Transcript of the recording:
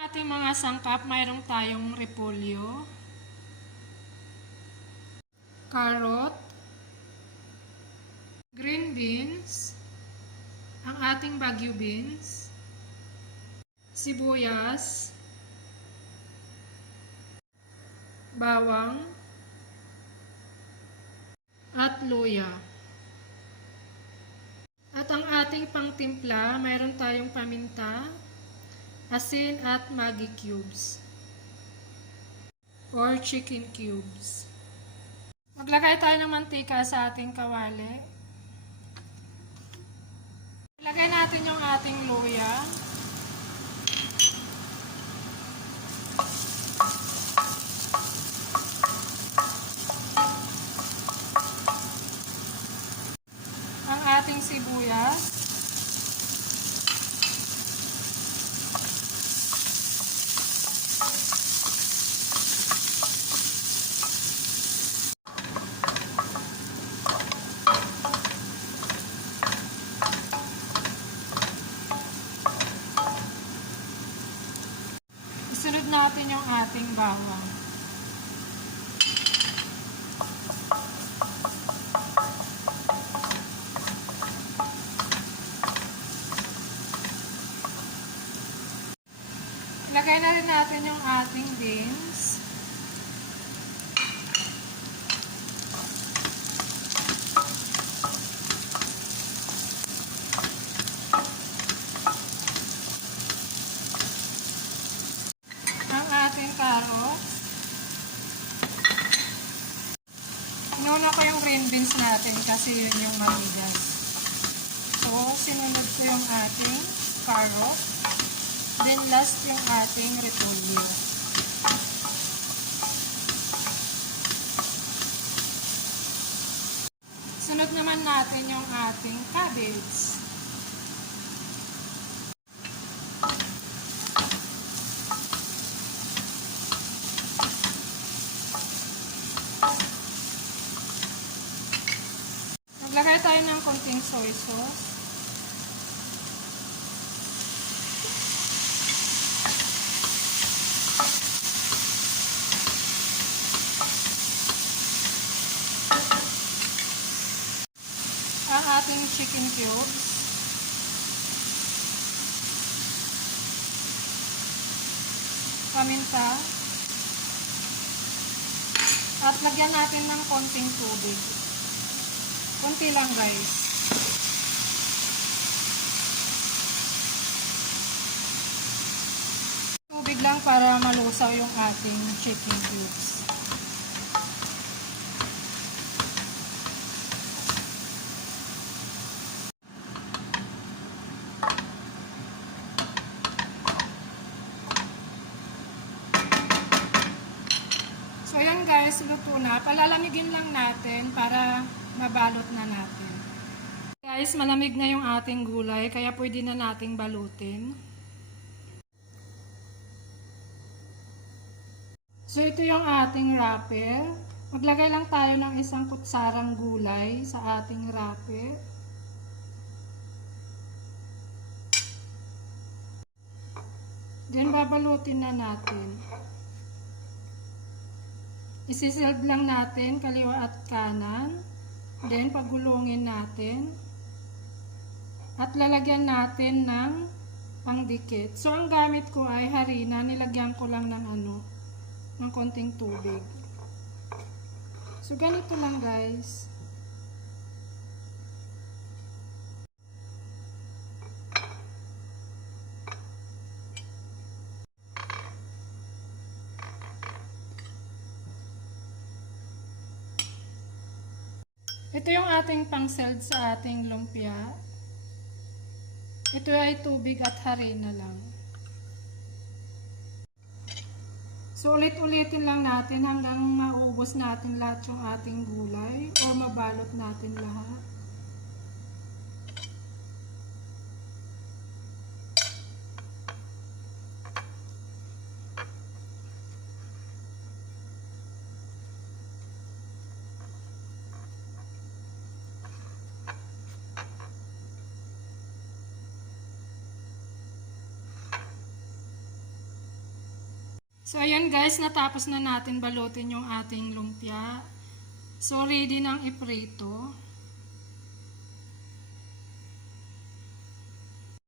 Ating mga sangkap, mayroong tayong repolyo, carrot, green beans, ang ating Baguio beans, sibuyas, bawang, at luya. At ang ating pangtimpla, mayroon tayong paminta, asin at Maggi cubes or chicken cubes. Maglagay tayo ng mantika sa ating kawali. Ilagay natin yung ating luya. Ang ating sibuyas. Isunod natin yung ating bawang. Ilagay na rin natin yung ating beans. Ang ating carrots. Inuna ko yung green beans natin kasi yun yung matigas. So, sinunod ko yung ating carrot. Then last yung ating repolyo. Sunod naman natin yung ating cabbage. Maglagay tayo ng konting soy sauce. Ang ating chicken cubes. Paminta. At lagyan natin ng konting tubig. Konti lang guys. Tubig lang para malusaw yung ating chicken cubes. So yun guys, luto na. Palalamigin lang natin para mabalot na natin. Guys, malamig na yung ating gulay kaya pwede na nating balutin. So ito yung ating wrapper. Maglagay lang tayo ng isang kutsarang gulay sa ating wrapper. Then babalutin na natin. Isisilb lang natin kaliwa at kanan. Then pagulungin natin. At lalagyan natin ng pangdikit. So ang gamit ko ay harina. Nilagyan ko lang ng ng konting tubig. So ganito lang guys. Ito yung ating pang-seld sa ating lumpia. Ito ay tubig at harina lang. So ulit-ulitin lang natin hanggang maubos natin lahat yung ating gulay o mabalot natin lahat. So, ayan guys, natapos na natin balutin yung ating lumpia. So, ready nang iprito.